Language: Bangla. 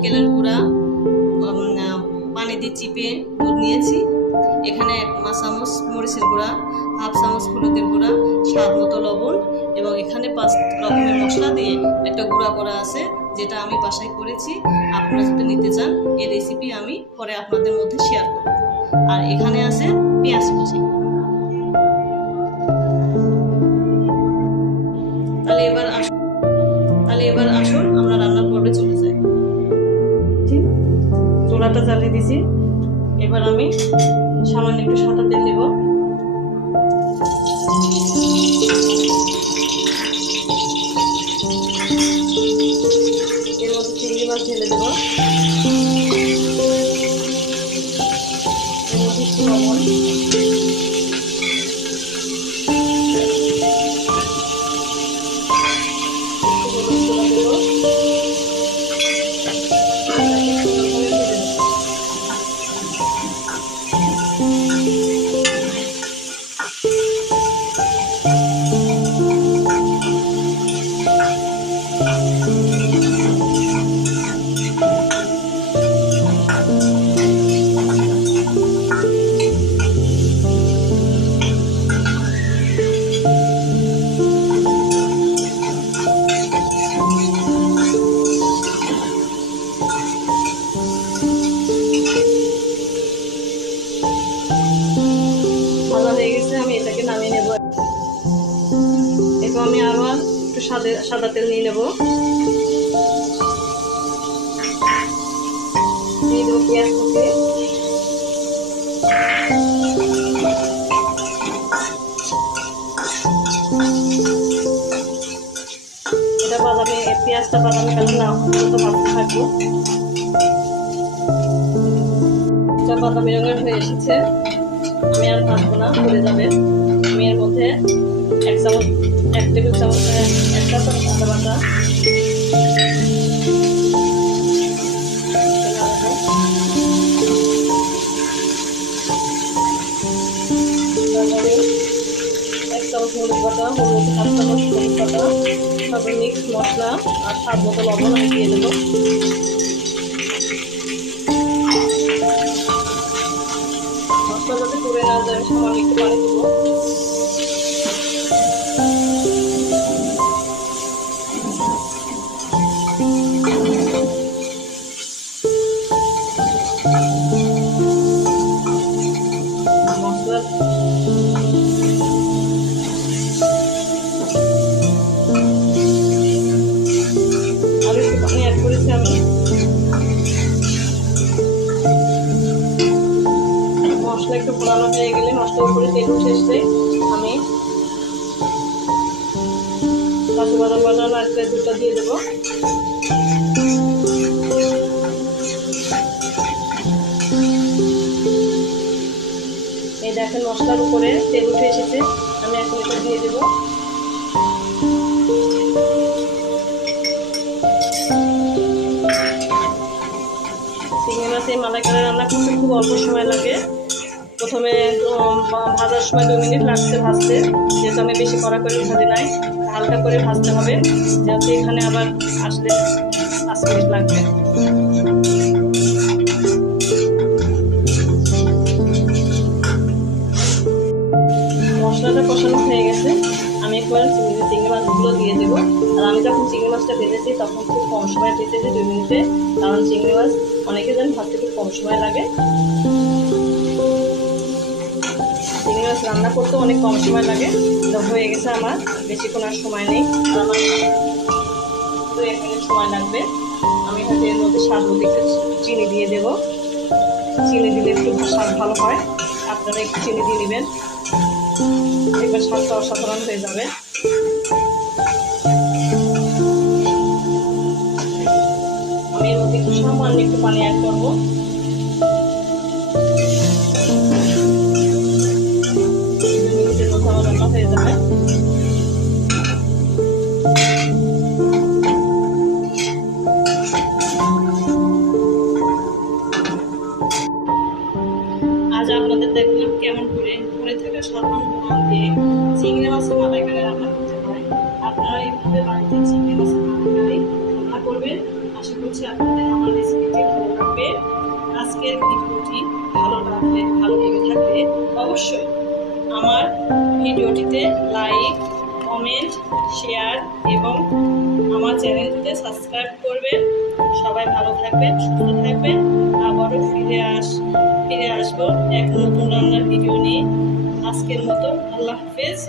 নারিকেলের গুঁড়া, পানি দিয়ে চিপে দুধ নিয়েছি। এখানে 1 চামচ মরিচের গুঁড়া, হাফ চামচ হলুদের গুঁড়া, স্বাদ মতো লবণ এবং এখানে 5 রকমের মশলা দিয়ে একটা গুঁড়া করা আছে, যেটা আমি বাসায় করেছি। আপনারা যদি নিতে চান এই রেসিপি আমি পরে আপনাদের মধ্যে শেয়ার করব। আর এখানে আছে পেঁয়াজ কুচি। তাহলে এবার আসুন আমরা রান্নার পর্বে চলে যাই। চুলাটা জ্বালিয়ে দিয়েছি। এবার আমি সামান্য একটু সাদা তেল দেব। এর মধ্যে চিংড়ি মাছ ঢেলে দেব। এর মধ্যে একটু লবণ, আমি এটাকে নামিয়ে নেব। এরপর আমি আবার একটু সাদা তেল নিয়ে নেব। দিয়ে দেবো পেঁয়াজ কুচি, এটা পেঁয়াজটা বাদামি কালার না পর্যন্ত ভাজতে থাকবো। এটা বাদামি রঙের হয়ে এসেছে, আমি আর ভাজবো না, পড়ে যাবে। আমি এর মধ্যে 1 টেবিল চামচ আদা বাটা, তারপরে 1 চামচ হলুদ বাটা, হাফ চামচ হলুদ বাটা, তারপরে মিক্স মশলা আর স্বাদ মতো লবণ আমি দিয়ে দেবো। মশলা যাতে পুড়ে না যায় সামান্য একটু পানি দেবো। আর একটু পানি অ্যাড করেছি আমি। মশলা একটু পোড়ানো হয়ে গেলে, মশলার উপরে তেল উঠে এসে আমি কাজু বাদাম বাটা নারকেলের দুধটা দিয়ে দেবো। এই দেখেন মশলার উপরে তেল উঠে এসেছে, আমি এখন এটা দিয়ে দেবো। চিংড়ি মাছ এই মালাইকারি রান্না করতে খুব অল্প সময় লাগে। প্রথমে ভাজার সময় 2 মিনিট লাগছে ভাজতে, যেহেতু আমি বেশি কড়া করে ভাজি নাই, হালকা করে ভাজতে হবে, যেহেতু এখানে আবার আসলে 5 মিনিট লাগবে। মশলাটা কষানো হয়ে গেছে, আমি একবার চিংড়ি মাছগুলো দিয়ে দেবো। আর আমি যখন চিংড়ি মাছটা ভেজেছি তখন খুব কম সময় ভেজেছি, 2 মিনিটে, কারণ চিংড়ি মাছ অনেকে জানেন ভাজতে খুব কম সময় লাগে। চিংড়ি মাছ রান্না করতে অনেক কম সময় লাগে। হয়ে গেছে আমার, বেশিক্ষণ আর সময় নেই, আর আমার 2-1 মিনিট সময় লাগবে। আমি হয়তো এর মধ্যে স্বাদ মতো একটু চিনি দিয়ে দেবো। চিনি দিলে একটু স্বাদ ভালো হয়, আপনারা একটু চিনি দিয়ে নেবেন, এবার স্বাদটা অসাধারণ হয়ে যাবে। আমি এর মধ্যে একটু সামান্য একটু পানি অ্যাড করবো। মিনিটের মধ্যে আমার রান্না হয়ে যাবে। আজ আপনাদের দেখলাম কেমন করে থাকা সাধারণ উপকরণ দিয়ে চিংড়ি মাছের মালাইকারি রান্না করতে হয়। আপনারা এইভাবে বাড়িতে চিংড়ি মাছের মালাইকারি রান্না করবেন। করবেন। আশা করছি আপনাদের আমার রেসিপিটি ভালো লাগবে। আজকের ভিডিওটি ভালো লেগে থাকলে অবশ্যই আমার ভিডিওটিতে লাইক, কমেন্ট, শেয়ার এবং আমার চ্যানেলটিতে সাবস্ক্রাইব করবেন। সবাই ভালো থাকবেন, সুস্থ থাকবেন। আবারও ফিরে আসবো এক নতুন রান্নার ভিডিও নিয়ে। আজকের মতো আল্লাহ হাফেজ।